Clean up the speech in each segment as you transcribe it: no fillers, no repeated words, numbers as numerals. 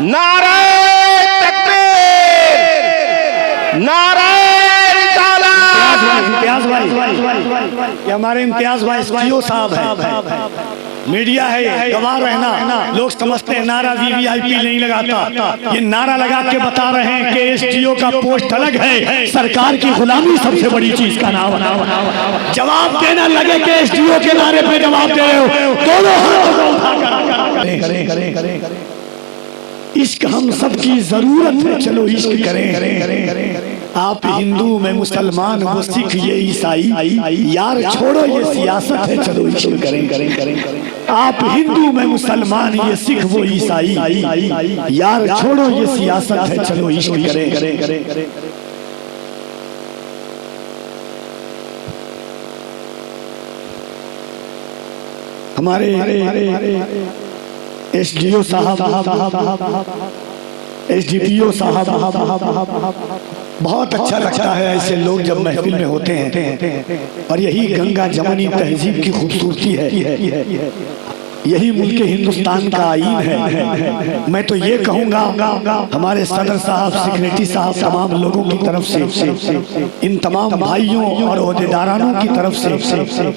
नारे तकबीर, नारे इम्तियाज भाई, ये हमारे इम्तियाज भाई एसडीओ साहब है, मीडिया है, गवाह रहना। लोग समझते हैं नारा वीवीआईपी नहीं लगाता, ये नारा लगा के बता रहे हैं कि एसडीओ का पोस्ट अलग है, सरकार की गुलामी सबसे बड़ी चीज का नाम। जवाब देना लगे कि एसडीओ के नारे पे जवाब दे रहे हो, दोनों हाथों को उठाकर इश्क हम सबकी जरूरत है, चलो इश्क करें। आप हिंदू में मुसलमान, वो सिख ये ईसाई, यार छोड़ो ये सियासत है, चलो इश्क करें। आप हिंदू में मुसलमान, ये सिख वो ईसाई, यार छोड़ो ये सियासत है, चलो इश्क करें। हमारे एसडीओ साहब, एसडीपीओ साहब, बहुत अच्छा लगता है ऐसे लोग जब महफिल में होते हैं। और यही गंगा जमुनी तहजीब की खूबसूरती है, यही मुल्क हिंदुस्तान का आईन है। मैं तो ये कहूँगा हमारे सदर साहब, सेक्रेटरी साहब, तमाम लोगों की तरफ से, इन तमाम भाइयों और ओहदेदारानों की तरफ से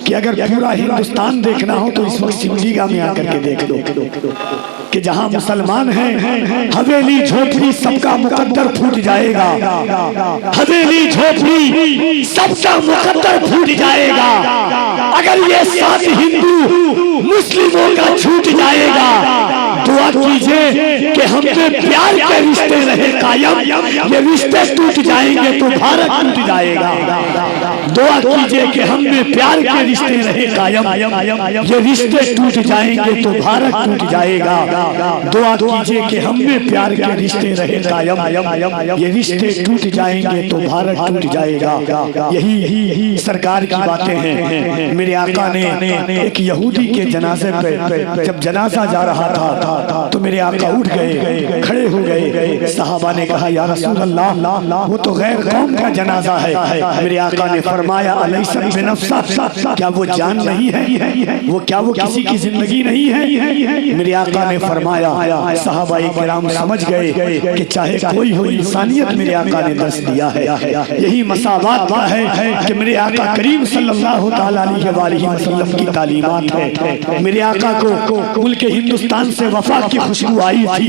कि अगर पूरा हिंदुस्तान देखना हो तो इस वक्त सिमलीगा में आकर के देख लो कि जहाँ मुसलमान हैं, हवेली झोपड़ी सबका मुकद्दर फूट जाएगा, हवेली झोपड़ी सबका मुकद्दर फूट जाएगा। अगर ये साथ हिंदू मुस्लिमों का छूट जाएगा, दुआ कीजिए कि हम पे प्यार के रिश्ते रहे कायम, ये रिश्ते टूट जाएंगे तो भारत टूट जाएगा। दुआ कीजिए कि हम में प्यार के रिश्ते रहे कायम, ये रिश्ते टूट जाएंगे तो भारत टूट जाएगा। दुआ कीजिए कि हम में प्यार के रिश्ते रहे कायम, ये रिश्ते टूट जाएंगे तो भारत टूट जाएगा। यही सरकार की बातें हैं। मेरे आका ने एक यहूदी के जनाजे पे, जब जनाजा जा रहा था तो मेरे आका उठ गए, खड़े हो गए। सहाबा ने कहा या रसूल अल्लाह, वो तो गैर कौम का जनाजा है। मेरे आका ने फरमाया अलैसा बिनफ्सा, क्या वो जान नहीं है, वो क्या वो किसी की जिंदगी नहीं है। मेरे आका ने फरमाया, सहाबा इकराम समझ गए कि चाहे कोई हो, इंसानियत मेरे आका ने दर्श दिया है। यही मसावात का है कि मेरे आका करीम सल्लल्लाहु तआला अलैहि वसल्लम की तालीमात है। मेरे आका को मुल्क हिंदुस्तान से वफा की खुशबू आई थी,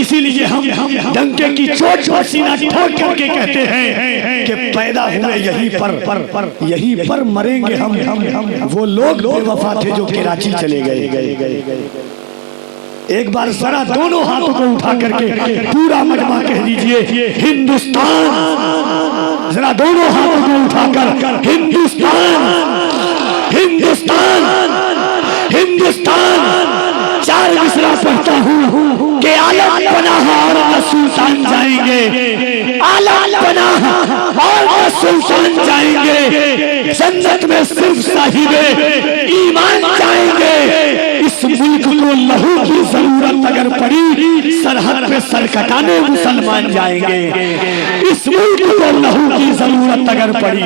इसीलिए हम डंके की चोट पर सीना ठोक करके कहते हैं कि पैदा हुए यहीं पर मरेंगे हम। वो लोग बेवफा थे जो कराची चले गए। एक बार जरा दोनों हाथों को उठा करके पूरा मजमा कह दीजिए हिंदुस्तान, जरा दोनों हाथों को उठाकर हिंदुस्तान, हिंदुस्तान, हिंदुस्तान। चार मिसरा पढ़ता हूँ कि आलम पनाह और सुल्तान जाएंगे, आलम पनाह और सुल्तान जाएंगे, जन्नत में सिर्फ साहिबे ईमान जाएंगे। इस मुल्क को लहू की जरूरत अगर पड़ी, सरहद पे सर कटाने मुसलमान जाएंगे। इस मुल्क को लहू की जरूरत अगर पड़ी।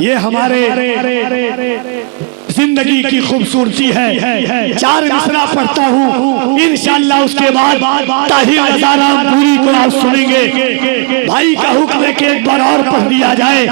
ये हमारे जिंदगी की खूबसूरती है। चार मिसरा पढ़ता हूँ, इंशाअल्लाह उसके बाद ताहिर हज़ारा पूरी को आप सुनेंगे। भाई का हुक्म है कि एक बार और पढ़ दिया जाए।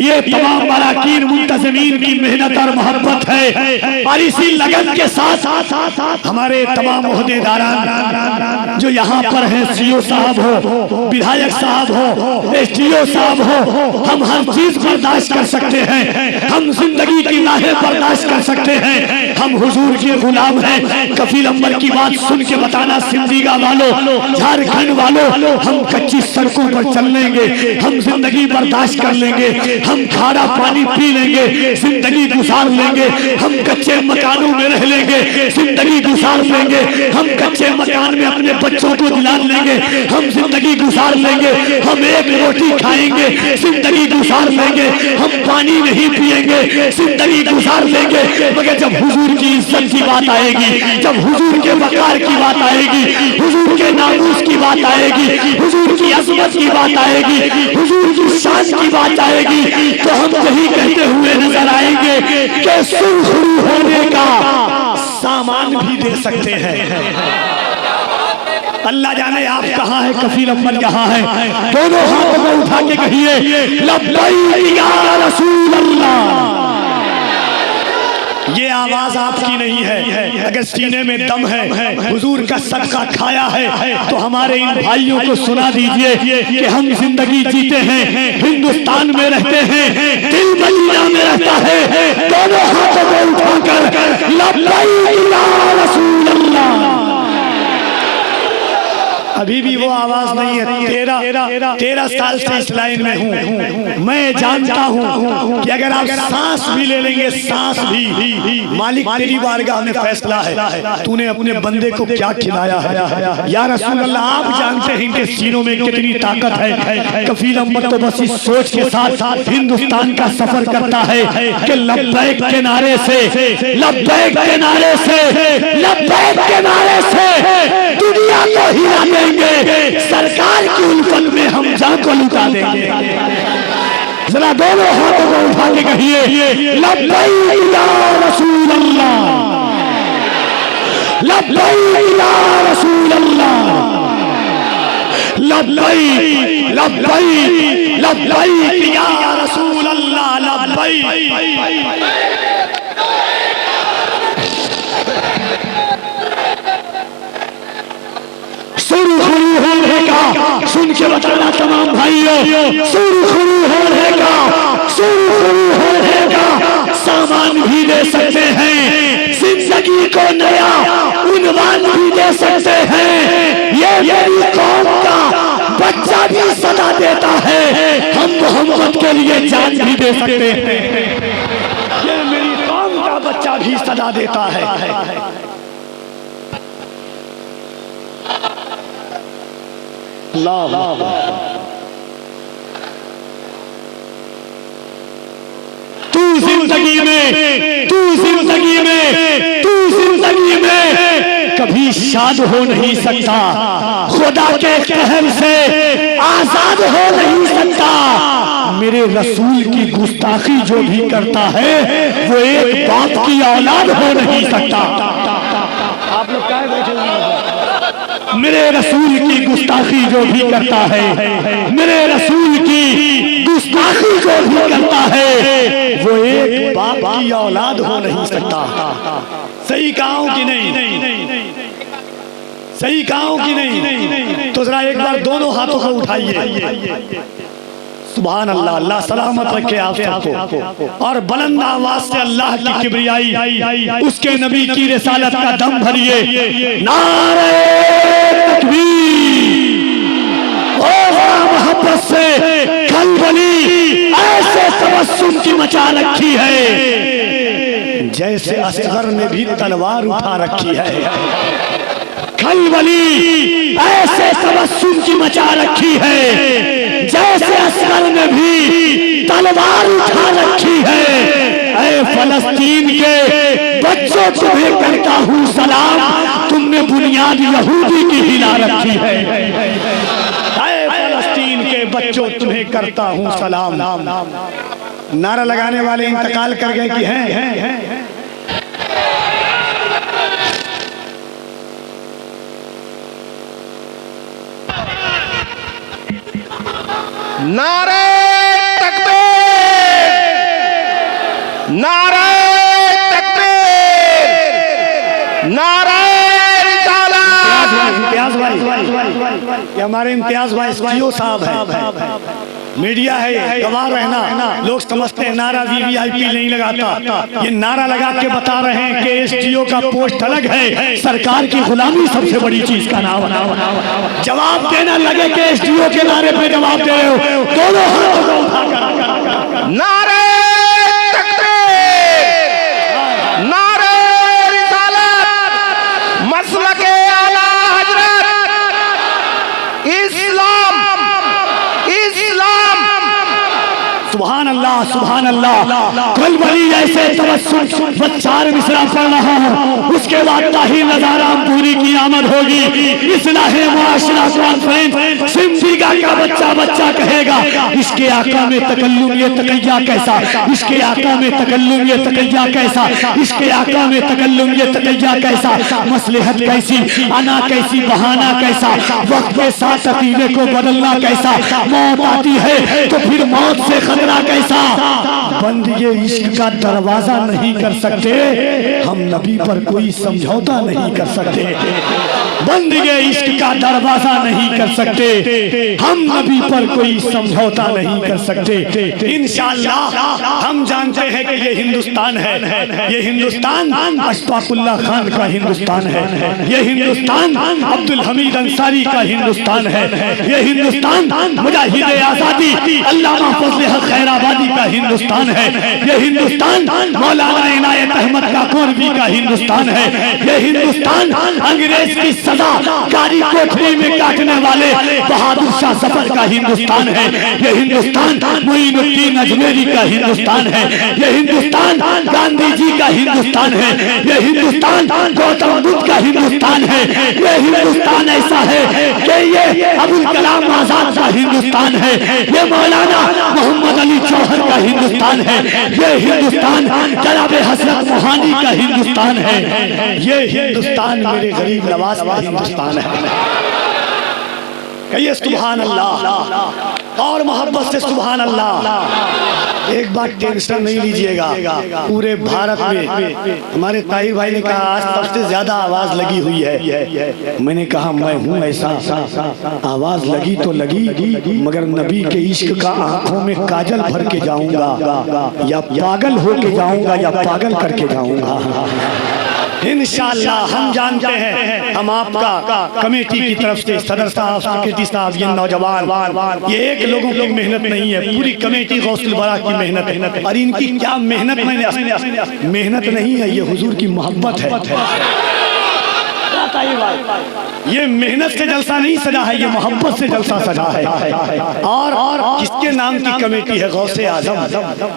ये तमाम अराकीन मुंतज़मीन की मेहनत और मोहब्बत है, और इसी लगन के साथ हमारे तमाम ओहदेदारान जो यहाँ पर हैं, सीओ साहब हो, विधायक साहब हो, एसडीओ साहब हो, हम हर चीज बर्दाश्त कर सकते हैं, हम जिंदगी की राहें बर्दाश्त कर सकते हैं। हम हुजूर के गुलाम हैं। कफील अम्बर की बात सुन के बताना, सिमलीगा वालों, झारखंड वालों, हम कच्ची सड़कों पर चल लेंगे, हम जिंदगी बर्दाश्त कर लेंगे, हम खारा पानी पी लेंगे, जिंदगी गुजार लेंगे, हम कच्चे मकानों में रह लेंगे, जिंदगी गुजार लेंगे, हम कच्चे मकान में अपने बच्चों को दिला लेंगे, हम जिंदगी गुजार लेंगे, हम एक रोटी खाएंगे, जिंदगी गुजार लेंगे, हम पानी नहीं पिएंगे, जिंदगी गुजार लेंगे, मगर जब हुजूर की इज्जत की बात आएगी, जब हुजूर के वकार की बात आएगी, हुजूर के नामूस की बात आएगी, हुजूर की अजमत की बात आएगी, हुजूर की शान की बात आएगी, तो हम यही कहते हुए नजर आएंगे कि सुरखरू होने का सामान भी दे सकते हैं। अल्लाह जाने आप कहाँ है, कफील अव्वल यहाँ है। दोनों हाथों को उठा के कहिए लब्बैक या रसूल अल्लाह। ये आवाज आपकी नहीं है, अगर सीने में दम है, हुजूर का सदका खाया है, तो हमारे इन भाइयों को सुना दीजिए कि हम जिंदगी जीते हैं, हिंदुस्तान में रहते हैं, दिल मदीना में रहता है। दोनों हाथों को उठाकर लब्बैक या रसूल अल्लाह। अभी भी वो आवाज नहीं है। 13 साल से इस लाइन में हूँ, मैं जानता हूँ कि अगर आप सांस भी ले लेंगे, सांस भी, मालिक तेरी बारगाह में फैसला है, तूने अपने बंदे को क्या खिलाया है। या रसूल अल्लाह, आप जानते हैं इनके सीनों में कितनी ताकत है। कफील अम्बर तो बस इस सोच के साथ हिंदुस्तान का सफर करता है कि लब्बैक के नारे से, लब्बैक के नारे से, लब्बैक के नारे से दुनिया को हिला देंगे, सरकार की उल्फत में हम जान को लुटा देंगे। जरा दोनों हाथों को उठा के कहिए लब्बैक या रसूल अल्लाह, लब्बैक या रसूल अल्लाह, लब्बैक लब्बैक लब्बैक या रसूल अल्लाह, लब्बैक। सुरखरू होने का सुन के बताना तमाम भाइयों, सुरखरू होने का, सुरखरू होने का सामान भी दे सकते हैं, जिंदगी को नया उन्वान भी दे सकते हैं। ये मेरी कौम का बच्चा भी सदा देता है, हम मोहम्मद के लिए जान भी दे सकते हैं। ये मेरी कौम का बच्चा भी सदा देता है। तू जिंदगी में, तू जिंदगी में, तू जिंदगी में कभी शाद हो नहीं सकता, खुदा के कहर से आजाद हो नहीं सकता। मेरे रसूल की गुस्ताखी जो भी करता है वो एक बाप की औलाद हो नहीं सकता। आप लोग क्या बैठे हुए हैं? मेरे रसूल की गुस्ताखी जो भी करता है, मेरे रसूल की गुस्ताखी जो भी करता है वो एक बाप की औलाद हो नहीं सकता। सही कहा हूं कि नहीं? सही कहा हूं कि नहीं? तो जरा एक बार दोनों हाथों को उठाइए। सुभान अल्लाह, अल्लाह सलामत रखे आप सबको। और बुलंद आवाज से अल्लाह की किबरियाई, उसके नबी की रिसालत का दम भरिए। नारे तकबीर। मोहब्बत से खलबली ऐसे तबस्सुम की मचा रखी है जैसे असगर ने भी तलवार उठा रखी है। खलबली ऐसे तबस्सुम की मचा रखी है जैसे असगर ने भी तलवार उठा रखी है। ऐ फलस्तीन के बच्चों, तुम्हें करता हूँ सलाम, तुमने बुनियाद यहूदी की हिला रखी है। ऐ फलस्तीन के बच्चों, तुम्हें करता हूँ सलाम। नारा लगाने वाले इंतकाल कर गए कि हैं? नारे तकबीर, नारे तकबीर, नारे रिसालत। इम्तियाज भाई, ये हमारे इम्तियाज भाई एसपीओ साहब है, मीडिया है, गवाह रहना। लोग समझते हैं नारा वीवीआईपी नहीं लगाता, ये नारा लगा के बता रहे हैं कि एसडीओ का पोस्ट अलग है, सरकार की गुलामी सबसे बड़ी चीज का नाम। जवाब देना लगे कि एसडीओ के नारे पे जवाब दे रहे हो, दोनों हाथों को उठाकर नारे तकबीर, नारे रिसालत, मसलके आला हजरत, इस्लाम, इस्लाम सुभान अल्लाह सुभान अल्लाह। कल बड़ी ऐसे तवज्जुह बस 4 मिसरा पढ़ रहा हूँ, उसके बाद ताही नजारा पूरी की आमद होगी। इस्लाहे मुआशरा कॉन्फ्रेंस सिंधिगा का बच्चा बच्चा कहेगा इसके आका में तकल्लुम ये तकैया कैसा, इसके आका में तकल्लुम ये तकैया कैसा, इसके आका में तकल्लुम ये तकैया कैसा, मसलहत कैसी, आना कैसी, बहाना कैसा, वक्त के साथ अकीदे को बदलना कैसा, मौत आती है तो फिर मौत से खतरा कैसा। बंदे इश्क का दरवाजा नहीं कर सकते, हम नबी पर कोई समझौता नहीं कर सकते। बंदे इश्क का दरवाजा नहीं कर सकते, हम नबी पर कोई समझौता नहीं कर सकते। इंशाअल्लाह हम जानते हैं कि ये हिंदुस्तान है, ये हिंदुस्तान अशफाकुल्लाह खान का हिंदुस्तान है, ये हिंदुस्तान अब्दुल हमीद अंसारी का हिंदुस्तान है, ये हिंदुस्तान मुजाहिद आजादी अल्लामा फजल हक खैराबादी का हिंदुस्तान है, ये हिंदुस्तान मौलाना इनायत अहमद काकोरवी का हिंदुस्तान है, ये हिंदुस्तान अंग्रेज की सजा कारी कोठरी में काटने वाले बहादुर शाह जफर का हिंदुस्तान है, ये हिंदुस्तान मोइनुद्दीन अजमेरी का हिंदुस्तान है, ये हिंदुस्तान गांधी जी का हिंदुस्तान है, ये हिंदुस्तान गौतम बुद्ध का हिंदुस्तान है, ये हिंदुस्तान ऐसा है कि ये अबुल कलाम आजाद का हिंदुस्तान है, ये मौलाना मोहम्मद अली जौहर का हिंदुस्तान है, ये हिंदुस्तान जनाब हजरत मोहानी का हिंदुस्तान है, ये हिंदुस्तान मेरे गरीब नवाज का हिंदुस्तान है। कहिए सुभान अल्लाह और मोहब्बत से सुभान अल्लाह। एक बात टेंशन नहीं लीजिएगा, पूरे भारत में हमारे ताहिर भाई ने कहा आज सबसे ज्यादा आवाज लगी हुई है। मैंने कहा मैं हूँ ऐसा, आवाज लगी तो लगी मगर नबी के इश्क का आंखों में काजल भर के जाऊंगा या पागल होके जाऊंगा या पागल करके जाऊंगा। इंशाअल्लाह हम जानते हैं, हम आपका कमेटी की तरफ से सदर साहब, सेक्रेटरी साहब, ये नौजवान, ये एक लोगों की मेहनत नहीं है, पूरी कमेटी गौसुल बरा की मेहनत है। और इनकी क्या मेहनत, मैंने मेहनत नहीं है, ये हुजूर की मोहब्बत है। ये मेहनत से जलसा नहीं सजा है, ये मोहब्बत से जलसा सजा है। और किसके नाम की कमेटी है? गौसे आजम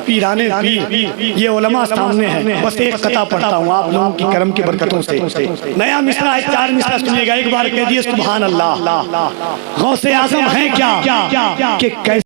पीराने पीर, ये उलमा सामने है। बस एक कथा पढ़ता हूँ आप लोगों की करम की बरकतों से। नया मिसरा है, 4 मिसरा सुनिएगा, एक बार कह दिए सुभान अल्लाह। गौसे आजम है क्या कि कैसे